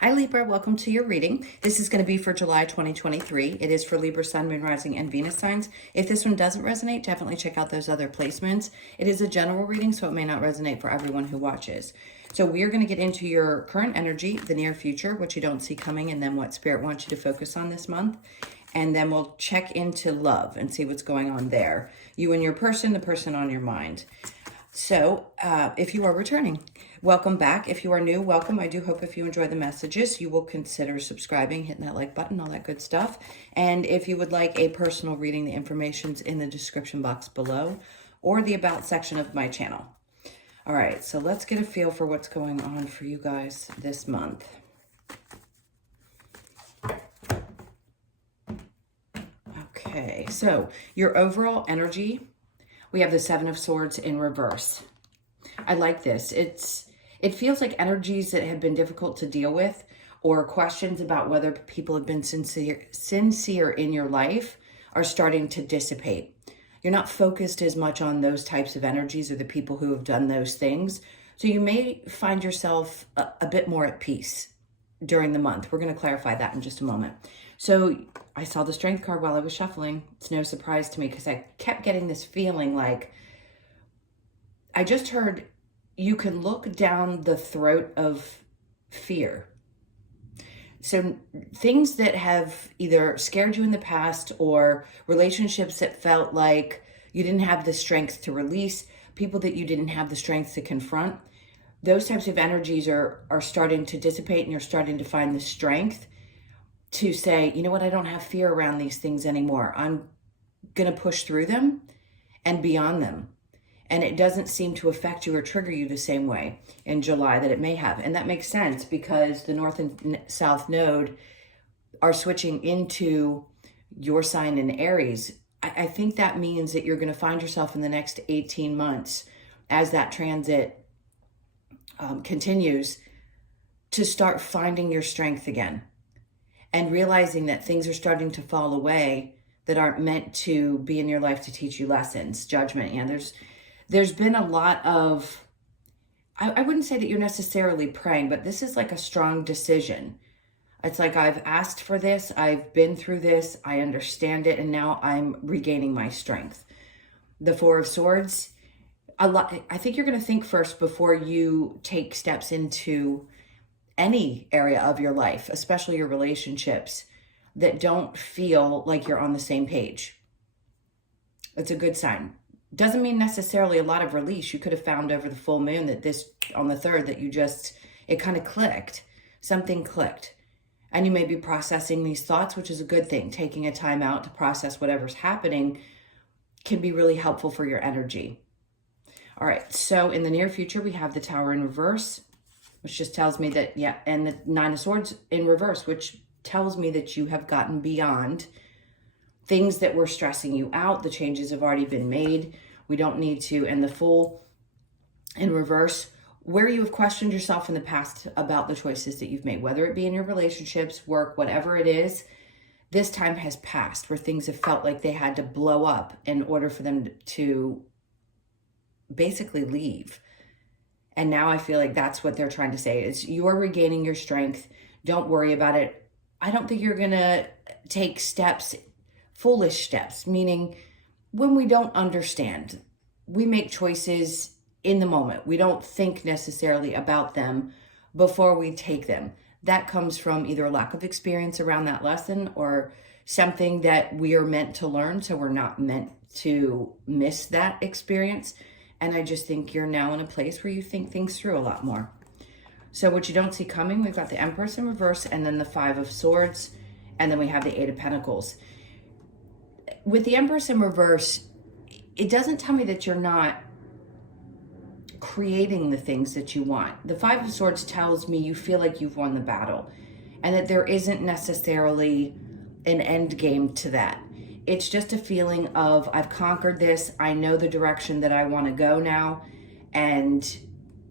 Hi Libra, welcome to your reading. This is going to be for July 2023. It is for Libra, Sun, Moon, Rising, and Venus signs. If this one doesn't resonate, definitely check out those other placements. It is a general reading, so it may not resonate for everyone who watches. So we are going to get into your current energy, the near future, what you don't see coming, and then what Spirit wants you to focus on this month. And then we'll check into love and see what's going on there. You and your person, the person on your mind. So if you are returning, welcome back. If you are new, welcome. I do hope if you enjoy the messages, you will consider subscribing, hitting that like button, all that good stuff. And if you would like a personal reading, the information's in the description box below or the about section of my channel. All right, so let's get a feel for what's going on for you guys this month. Okay, so your overall energy, we have the Seven of Swords in reverse. I like this. It feels like energies that have been difficult to deal with or questions about whether people have been sincere in your life are starting to dissipate. You're not focused as much on those types of energies or the people who have done those things. So you may find yourself a bit more at peace during the month. We're going to clarify that in just a moment. So I saw the Strength card while I was shuffling. It's no surprise to me because I kept getting this feeling like I just heard you can look down the throat of fear. So things that have either scared you in the past or relationships that felt like you didn't have the strength to release, people that you didn't have the strength to confront, those types of energies are starting to dissipate, and you're starting to find the strength to say, you know what, I don't have fear around these things anymore. I'm going to push through them and beyond them. And it doesn't seem to affect you or trigger you the same way in July that it may have. And that makes sense because the North and South Node are switching into your sign in Aries. I think that means that you're going to find yourself in the next 18 months as that transit continues to start finding your strength again and realizing that things are starting to fall away that aren't meant to be in your life to teach you lessons, judgment. And there's been a lot of, I wouldn't say that you're necessarily praying, but this is like a strong decision. It's like, I've asked for this, I've been through this, I understand it, and now I'm regaining my strength. The Four of Swords, I think you're going to think first before you take steps into any area of your life, especially your relationships that don't feel like you're on the same page. It's a good sign. Doesn't mean necessarily a lot of release. You could have found over the full moon that this, on the 3rd, that it kind of clicked. Something clicked. And you may be processing these thoughts, which is a good thing. Taking a time out to process whatever's happening can be really helpful for your energy. All right, so in the near future, we have the Tower in reverse, which just tells me that, yeah, and the Nine of Swords in reverse, which tells me that you have gotten beyond things that were stressing you out. The changes have already been made. We don't need to. And the Fool in reverse, where you have questioned yourself in the past about the choices that you've made, whether it be in your relationships, work, whatever it is, this time has passed where things have felt like they had to blow up in order for them to basically leave. And now I feel like that's what they're trying to say is you're regaining your strength. Don't worry about it. I don't think you're going to take steps, foolish steps, meaning when we don't understand, we make choices in the moment. We don't think necessarily about them before we take them. That comes from either a lack of experience around that lesson or something that we are meant to learn. So we're not meant to miss that experience. And I just think you're now in a place where you think things through a lot more. So what you don't see coming, we've got the Empress in reverse and then the Five of Swords. And then we have the Eight of Pentacles. With the Empress in reverse, it doesn't tell me that you're not creating the things that you want. The Five of Swords tells me you feel like you've won the battle and that there isn't necessarily an end game to that. It's just a feeling of I've conquered this. I know the direction that I want to go now. And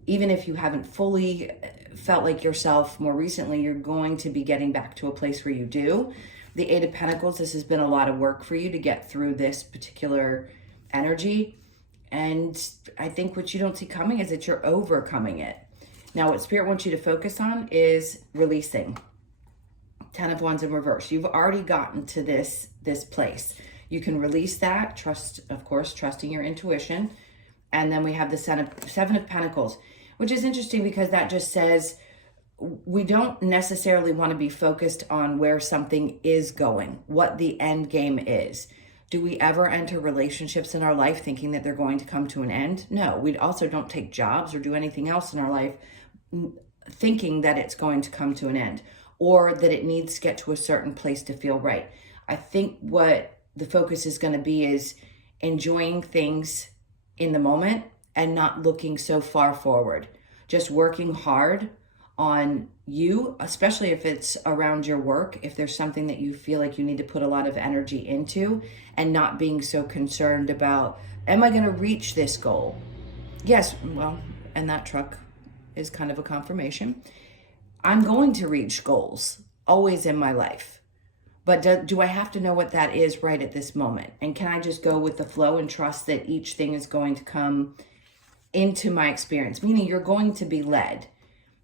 even if you haven't fully felt like yourself more recently, you're going to be getting back to a place where you do. The Eight of Pentacles, this has been a lot of work for you to get through this particular energy. And I think what you don't see coming is that you're overcoming it. Now, what Spirit wants you to focus on is releasing. 10 of Wands in reverse. You've already gotten to this place. You can release that. Trust, of course, trusting your intuition. And then we have the Seven of Pentacles, which is interesting because that just says we don't necessarily want to be focused on where something is going, what the end game is. Do we ever enter relationships in our life thinking that they're going to come to an end? No, we also don't take jobs or do anything else in our life thinking that it's going to come to an end or that it needs to get to a certain place to feel right. I think what the focus is going to be is enjoying things in the moment and not looking so far forward. Just working hard on you, especially if it's around your work, if there's something that you feel like you need to put a lot of energy into, and not being so concerned about, am I going to reach this goal? Yes, well, and that truck is kind of a confirmation. I'm going to reach goals always in my life. But do I have to know what that is right at this moment? And can I just go with the flow and trust that each thing is going to come into my experience? Meaning you're going to be led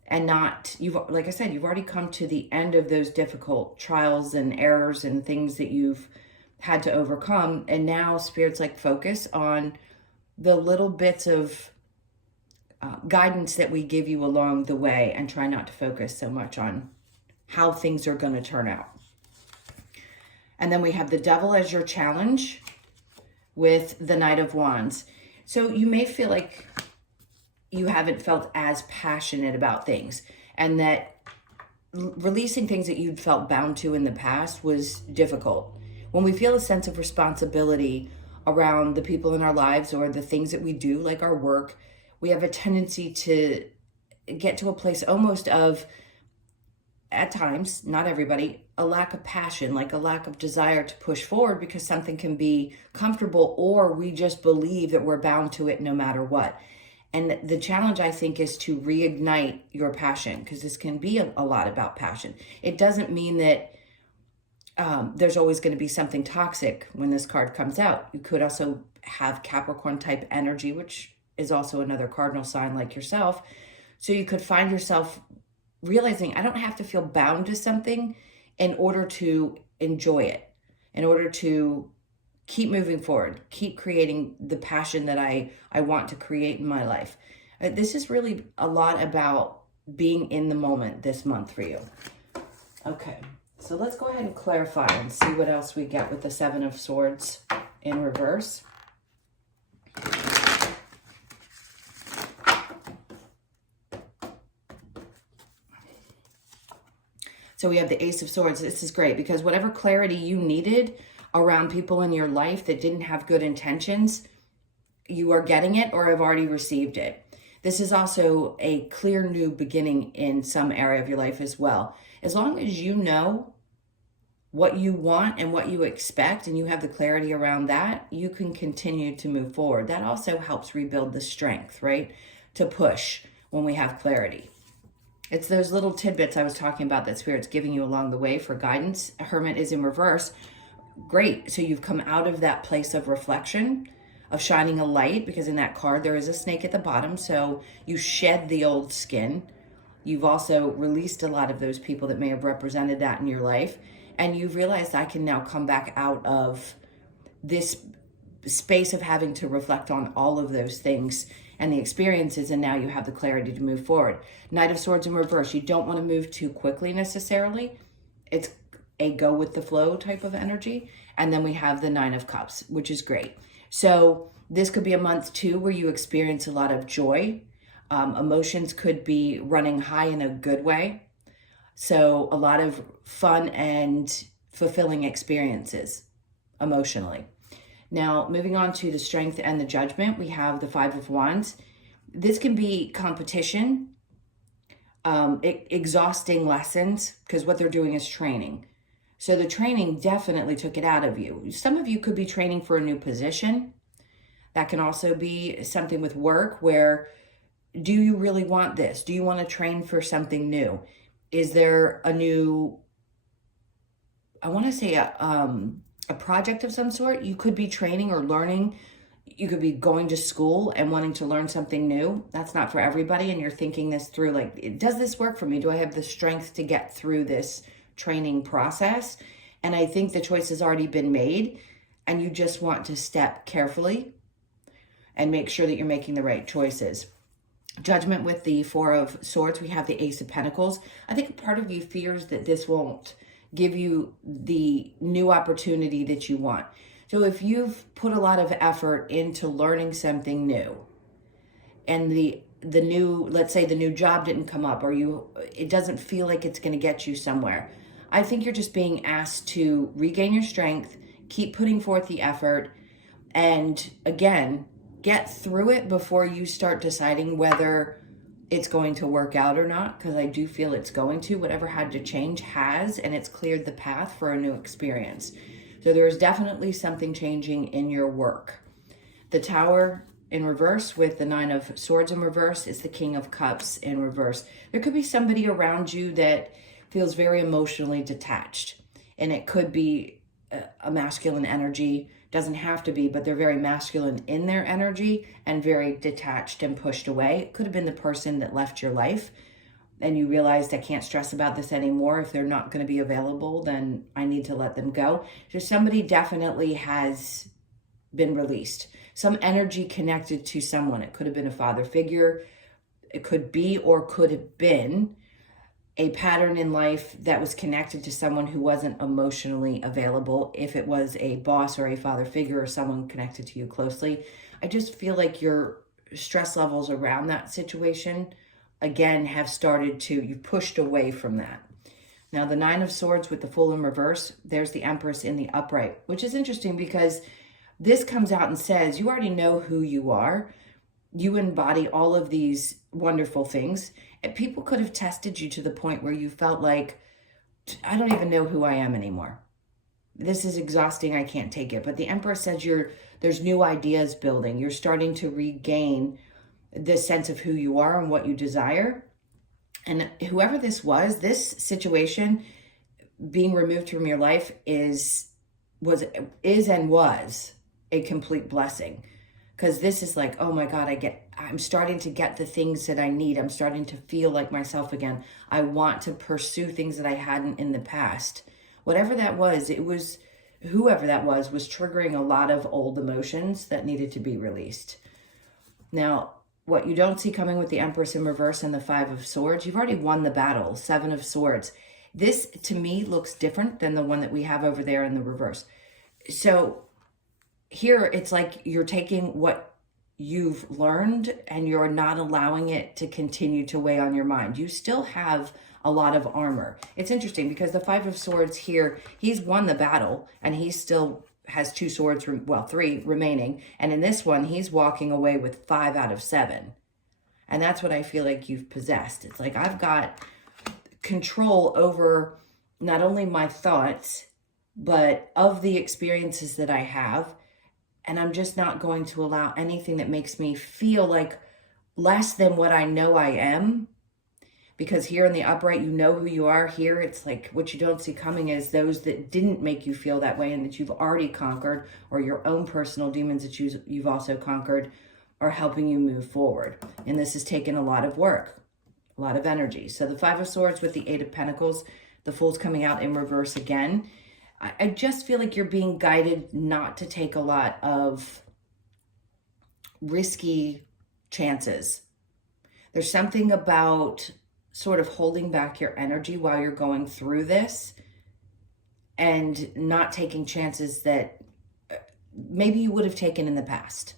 and not, like I said, you've already come to the end of those difficult trials and errors and things that you've had to overcome. And now Spirit's like, focus on the little bits of guidance that we give you along the way and try not to focus so much on how things are going to turn out. And then we have the Devil as your challenge with the Knight of Wands. So you may feel like you haven't felt as passionate about things and that releasing things that you'd felt bound to in the past was difficult. When we feel a sense of responsibility around the people in our lives or the things that we do, like our work, we have a tendency to get to a place almost of, at times, not everybody, a lack of passion, like a lack of desire to push forward because something can be comfortable, or we just believe that we're bound to it no matter what. And the challenge, I think, is to reignite your passion, because this can be a lot about passion. It doesn't mean that there's always going to be something toxic when this card comes out. You could also have Capricorn type energy, which is also another cardinal sign like yourself. So you could find yourself realizing, I don't have to feel bound to something in order to enjoy it, in order to keep moving forward, keep creating the passion that I want to create in my life. This is really a lot about being in the moment this month for you. Okay, so let's go ahead and clarify and see what else we get with the Seven of Swords in reverse. So we have the Ace of Swords. This is great because whatever clarity you needed around people in your life that didn't have good intentions, you are getting it or have already received it. This is also a clear new beginning in some area of your life as well. As long as you know what you want and what you expect and you have the clarity around that, you can continue to move forward. That also helps rebuild the strength, right? To push when we have clarity. It's those little tidbits I was talking about that Spirit's giving you along the way for guidance. Hermit is in reverse. Great. So you've come out of that place of reflection, of shining a light, because in that card there is a snake at the bottom. So you shed the old skin. You've also released a lot of those people that may have represented that in your life. And you've realized, I can now come back out of this space of having to reflect on all of those things and the experiences, and now you have the clarity to move forward. Knight of Swords in reverse. You don't want to move too quickly necessarily. It's a go with the flow type of energy. And then we have the Nine of Cups, which is great. So this could be a month too where you experience a lot of joy. Emotions could be running high in a good way. So a lot of fun and fulfilling experiences emotionally. Now, moving on to the Strength and the Judgment, we have the Five of Wands. This can be competition, exhausting lessons, because what they're doing is training. So the training definitely took it out of you. Some of you could be training for a new position. That can also be something with work where, do you really want this? Do you want to train for something new? Is there a new, I want to say a project of some sort? You could be training or learning You could be going to school and wanting to learn something new. That's not for everybody. And you're thinking this through, like, does this work for me? Do I have the strength to get through this training process? And I think the choice has already been made, and you just want to step carefully and make sure that you're making the right choices. Judgment with the Four of Swords, we have the Ace of Pentacles. I think part of you fears that this won't give you the new opportunity that you want. So if you've put a lot of effort into learning something new, and the new, let's say the new job didn't come up, or it doesn't feel like it's going to get you somewhere, I think you're just being asked to regain your strength, keep putting forth the effort, and again, get through it before you start deciding whether it's going to work out or not, because I do feel it's going to. Whatever had to change has, and it's cleared the path for a new experience. So there is definitely something changing in your work. The Tower in reverse with the Nine of Swords in reverse is the King of Cups in reverse. There could be somebody around you that feels very emotionally detached, and it could be a masculine energy. Doesn't have to be, but they're very masculine in their energy and very detached and pushed away. It could have been the person that left your life and you realized, I can't stress about this anymore. If they're not going to be available, then I need to let them go. So somebody definitely has been released. Some energy connected to someone. It could have been a father figure. It could be, or could have been, a pattern in life that was connected to someone who wasn't emotionally available. If it was a boss or a father figure or someone connected to you closely, I just feel like your stress levels around that situation, again, have started to, you pushed away from that. Now, the Nine of Swords with the Fool in reverse, there's the Empress in the upright, which is interesting because this comes out and says, you already know who you are. You embody all of these wonderful things. And people could have tested you to the point where you felt like, I don't even know who I am anymore. This is exhausting. I can't take it. But the Emperor says there's new ideas building. You're starting to regain this sense of who you are and what you desire. And whoever this was, this situation being removed from your life is and was a complete blessing. Because this is like, oh my God, I'm starting to get the things that I need. I'm starting to feel like myself again. I want to pursue things that I hadn't in the past. Whatever that was, whoever that was triggering a lot of old emotions that needed to be released. Now, what you don't see coming with the Empress in reverse and the Five of Swords, you've already won the battle, Seven of Swords. This, to me, looks different than the one that we have over there in the reverse. So here, it's like you're taking what you've learned and you're not allowing it to continue to weigh on your mind. You still have a lot of armor. It's interesting because the Five of Swords here, he's won the battle and he still has three remaining. And in this one, he's walking away with 5 out of 7. And that's what I feel like you've possessed. It's like I've got control over not only my thoughts, but of the experiences that I have. And I'm just not going to allow anything that makes me feel like less than what I know I am. Because here in the upright, you know who you are. Here, it's like what you don't see coming is those that didn't make you feel that way and that you've already conquered, or your own personal demons that you've also conquered, are helping you move forward. And this has taken a lot of work, a lot of energy. So the Five of Swords with the Eight of Pentacles, the Fool's coming out in reverse again. I just feel like you're being guided not to take a lot of risky chances. There's something about sort of holding back your energy while you're going through this and not taking chances that maybe you would have taken in the past.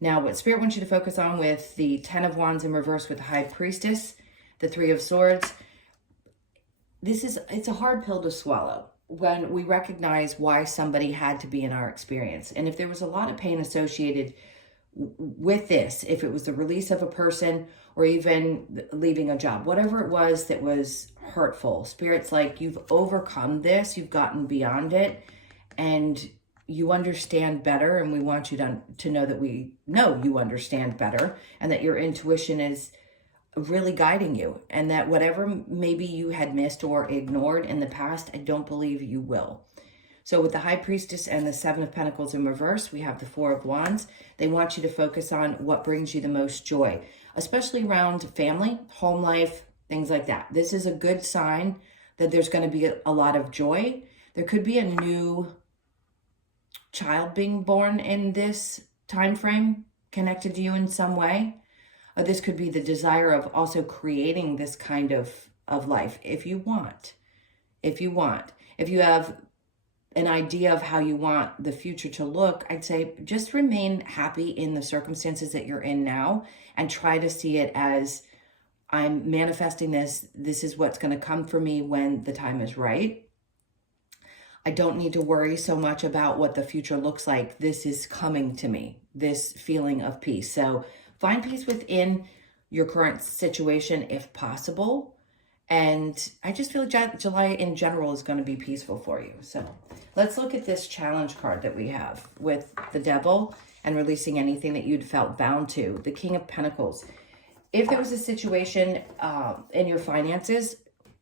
Now, what Spirit wants you to focus on with the Ten of Wands in reverse with the High Priestess, the Three of Swords, it's a hard pill to swallow when we recognize why somebody had to be in our experience. And if there was a lot of pain associated with this, if it was the release of a person or even leaving a job, whatever it was that was hurtful, Spirit's like, you've overcome this, you've gotten beyond it, and you understand better. And we want you to know that we know you understand better and that your intuition is really guiding you, and that whatever maybe you had missed or ignored in the past, I don't believe you will. So with the High Priestess and the Seven of Pentacles in reverse, we have the Four of Wands. They want you to focus on what brings you the most joy, especially around family, home life, things like that. This is a good sign that there's going to be a lot of joy. There could be a new child being born in this time frame connected to you in some way. Or this could be the desire of also creating this kind of life if you want. If you have an idea of how you want the future to look, I'd say just remain happy in the circumstances that you're in now and try to see it as, I'm manifesting this. This is what's going to come for me when the time is right. I don't need to worry so much about what the future looks like. This is coming to me, this feeling of peace. So find peace within your current situation if possible. And I just feel like July in general is going to be peaceful for you. So let's look at this challenge card that we have with the Devil and releasing anything that you'd felt bound to. The King of Pentacles. If there was a situation in your finances,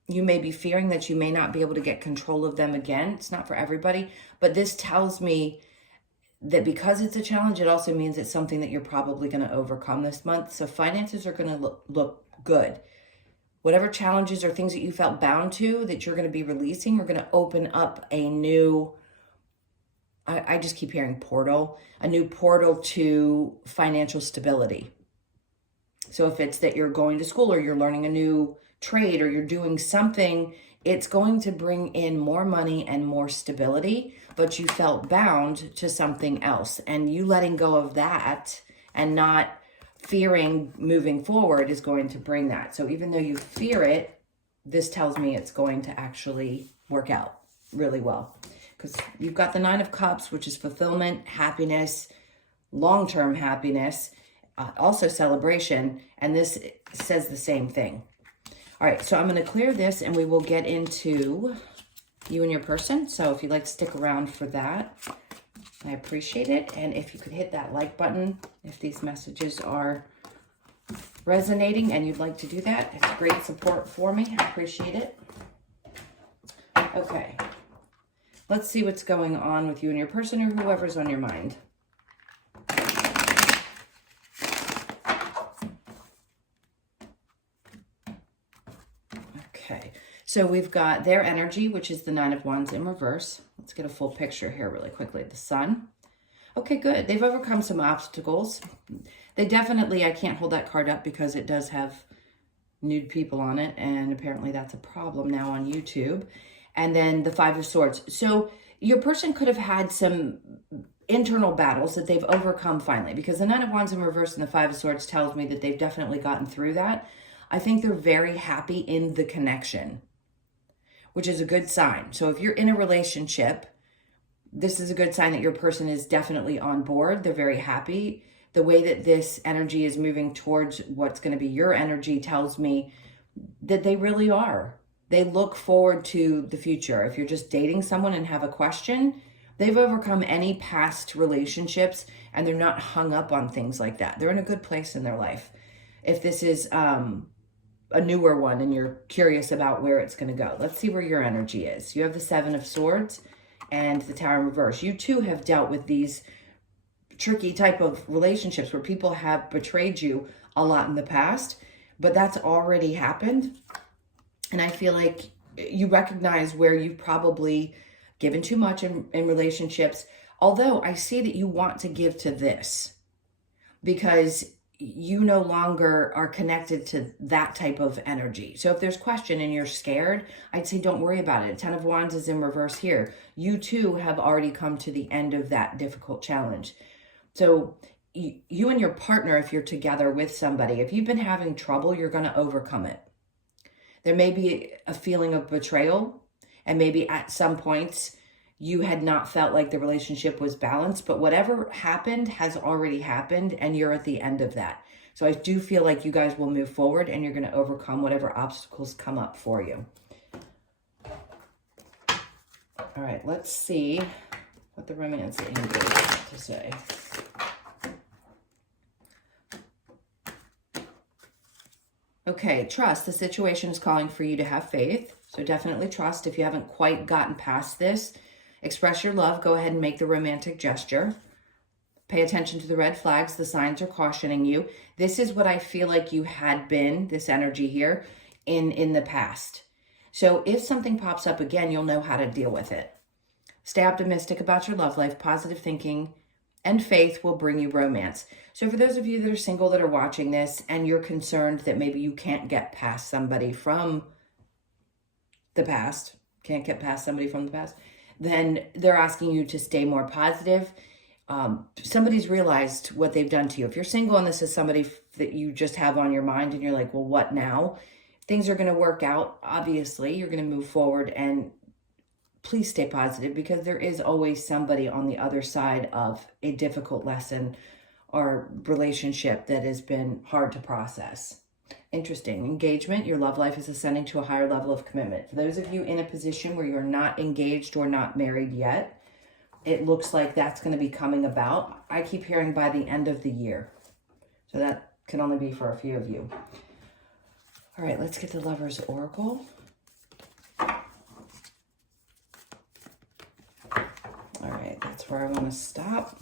you may be fearing that you may not be able to get control of them again. It's not for everybody, but this tells me that because it's a challenge, it also means it's something that you're probably going to overcome this month. So finances are going to look good. Whatever challenges or things that you felt bound to that you're going to be releasing are going to open up a new, I just keep hearing portal, a new portal to financial stability. So if it's that you're going to school or you're learning a new trade or you're doing something, it's going to bring in more money and more stability, but you felt bound to something else, and you letting go of that and not fearing moving forward is going to bring that. So even though you fear it, this tells me it's going to actually work out really well, because you've got the Nine of Cups, which is fulfillment, happiness, long-term happiness, also celebration, and this says the same thing. All right, so I'm going to clear this and we will get into you and your person. So if you'd like to stick around for that, I appreciate it. And if you could hit that like button, if these messages are resonating and you'd like to do that, it's great support for me. I appreciate it. Okay, let's see what's going on with you and your person or whoever's on your mind. Okay, so we've got their energy, which is the Nine of Wands in reverse. Let's get a full picture here really quickly. The Sun. Okay, good. They've overcome some obstacles. They definitely, I can't hold that card up because it does have nude people on it, and apparently that's a problem now on YouTube. And then the Five of Swords. So your person could have had some internal battles that they've overcome finally, because the Nine of Wands in reverse and the Five of Swords tells me that they've definitely gotten through that. I think they're very happy in the connection, which is a good sign. So if you're in a relationship, this is a good sign that your person is definitely on board. They're very happy. The way that this energy is moving towards what's going to be your energy tells me that they really are. They look forward to the future. If you're just dating someone and have a question, they've overcome any past relationships and they're not hung up on things like that. They're in a good place in their life. If this is a newer one and you're curious about where it's going to go, let's see where your energy is. You have the Seven of Swords and the Tower in reverse. You too have dealt with these tricky type of relationships where people have betrayed you a lot in the past, but that's already happened. And I feel like you recognize where you've probably given too much in relationships. Although I see that you want to give to this because you no longer are connected to that type of energy. So if there's question and you're scared, I'd say don't worry about it. Ten of Wands is in reverse here. You too have already come to the end of that difficult challenge. So you and your partner, if you're together with somebody, if you've been having trouble, you're going to overcome it. There may be a feeling of betrayal, and maybe at some points you had not felt like the relationship was balanced, but whatever happened has already happened and you're at the end of that. So I do feel like you guys will move forward and you're going to overcome whatever obstacles come up for you. All right, let's see what the romance angels have to say. Okay, trust. The situation is calling for you to have faith. So definitely trust. If you haven't quite gotten past this, Express your love. Go ahead and make the romantic gesture. Pay attention to the red flags. The signs are cautioning you. This is what I feel like you had been, this energy here, in the past. So if something pops up again, you'll know how to deal with it. Stay optimistic about your love life. Positive thinking and faith will bring you romance. So for those of you that are single that are watching this and you're concerned that maybe you can't get past somebody from the past, then they're asking you to stay more positive. Somebody's realized what they've done to you. If you're single and this is somebody that you just have on your mind and you're like, well, what now? Things are going to work out. Obviously, you're going to move forward, and please stay positive, because there is always somebody on the other side of a difficult lesson or relationship that has been hard to process. Interesting. Engagement. Your love life is ascending to a higher level of commitment. For those of you in a position where you're not engaged or not married yet, it looks like that's going to be coming about. I keep hearing by the end of the year. So that can only be for a few of you. All right, let's get the Lover's Oracle. All right, that's where I want to stop.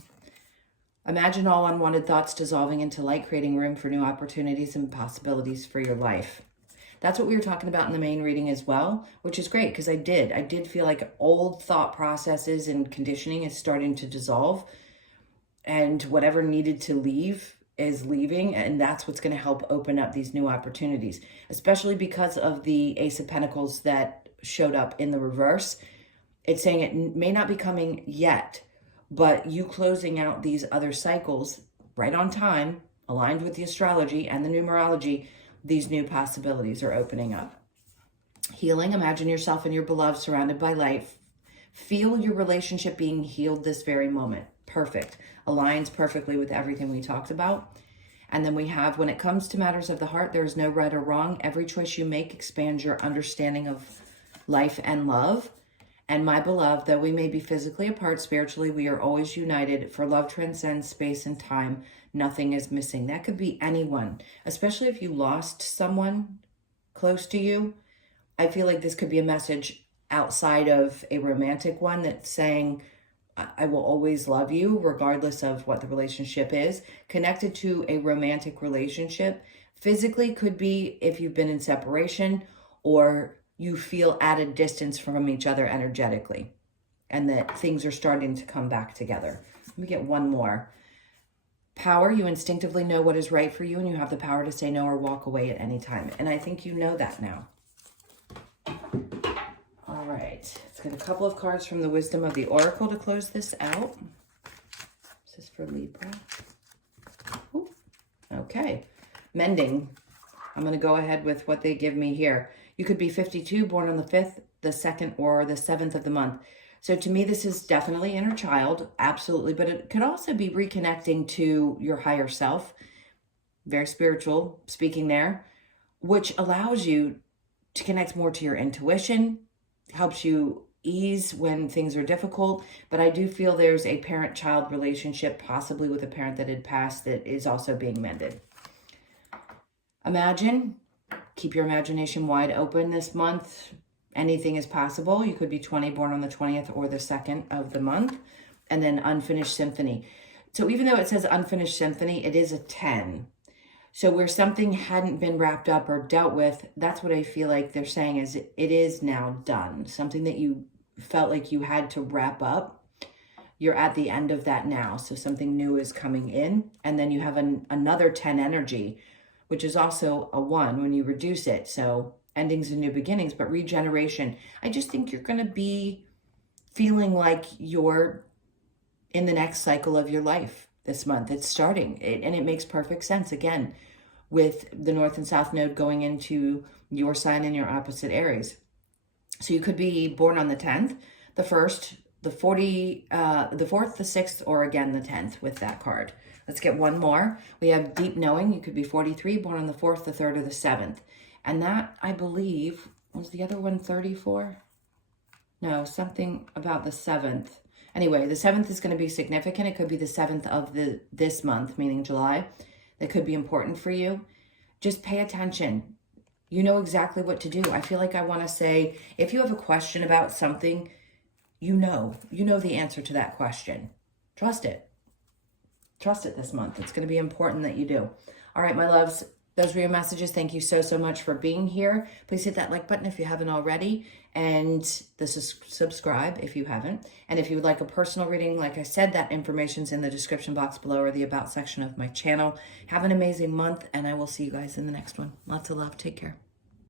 Imagine all unwanted thoughts dissolving into light, creating room for new opportunities and possibilities for your life. That's what we were talking about in the main reading as well, which is great, because I did feel like old thought processes and conditioning is starting to dissolve, and whatever needed to leave is leaving, and that's what's going to help open up these new opportunities, especially because of the Ace of Pentacles that showed up in the reverse. It's saying it may not be coming yet, but you closing out these other cycles right on time, aligned with the astrology and the numerology, these new possibilities are opening up. Healing. Imagine yourself and your beloved surrounded by light. Feel your relationship being healed this very moment. Perfect. Aligns perfectly with everything we talked about. And then we have, when it comes to matters of the heart, there is no right or wrong. Every choice you make expands your understanding of life and love. And my beloved, though we may be physically apart, spiritually, we are always united. For love transcends space and time. Nothing is missing. That could be anyone, especially if you lost someone close to you. I feel like this could be a message outside of a romantic one that's saying, I will always love you regardless of what the relationship is. Connected to a romantic relationship. Physically could be if you've been in separation or you feel at a distance from each other energetically, and that things are starting to come back together. Let me get one more. Power. You instinctively know what is right for you, and you have the power to say no or walk away at any time. And I think you know that now. All right. Let's get a couple of cards from the Wisdom of the Oracle to close this out. This is for Libra. Ooh. Okay. Mending. I'm going to go ahead with what they give me here. You could be 52, born on the 5th, the 2nd, or the 7th of the month. So to me, this is definitely inner child, absolutely. But it could also be reconnecting to your higher self, very spiritual speaking there, which allows you to connect more to your intuition, helps you ease when things are difficult. But I do feel there's a parent-child relationship, possibly with a parent that had passed, that is also being mended. Imagine. Keep your imagination wide open this month. Anything is possible. You could be 20, born on the 20th or the 2nd of the month. And then Unfinished Symphony. So even though it says Unfinished Symphony, it is a 10. So where something hadn't been wrapped up or dealt with, that's what I feel like they're saying is it is now done. Something that you felt like you had to wrap up, you're at the end of that now. So something new is coming in. And then you have another 10 energy, which is also a 1 when you reduce it. So endings and new beginnings, but regeneration. I just think you're going to be feeling like you're in the next cycle of your life this month. It's starting, and it makes perfect sense, again, with the North and South Node going into your sign and your opposite Aries. So you could be born on the 10th, the 1st, the 4th, the 6th, or again, the 10th with that card. Let's get one more. We have Deep Knowing. You could be 43, born on the 4th, the 3rd, or the 7th. And that, I believe, was the other one 34? No, something about the 7th. Anyway, the 7th is going to be significant. It could be the 7th of this month, meaning July. That could be important for you. Just pay attention. You know exactly what to do. I feel like I want to say, if you have a question about something, you know the answer to that question. Trust it. Trust it this month. It's going to be important that you do. All right, my loves, those were your messages. Thank you so, so much for being here. Please hit that like button if you haven't already. And this is subscribe if you haven't. And if you would like a personal reading, like I said, that information's in the description box below or the about section of my channel. Have an amazing month, and I will see you guys in the next one. Lots of love. Take care.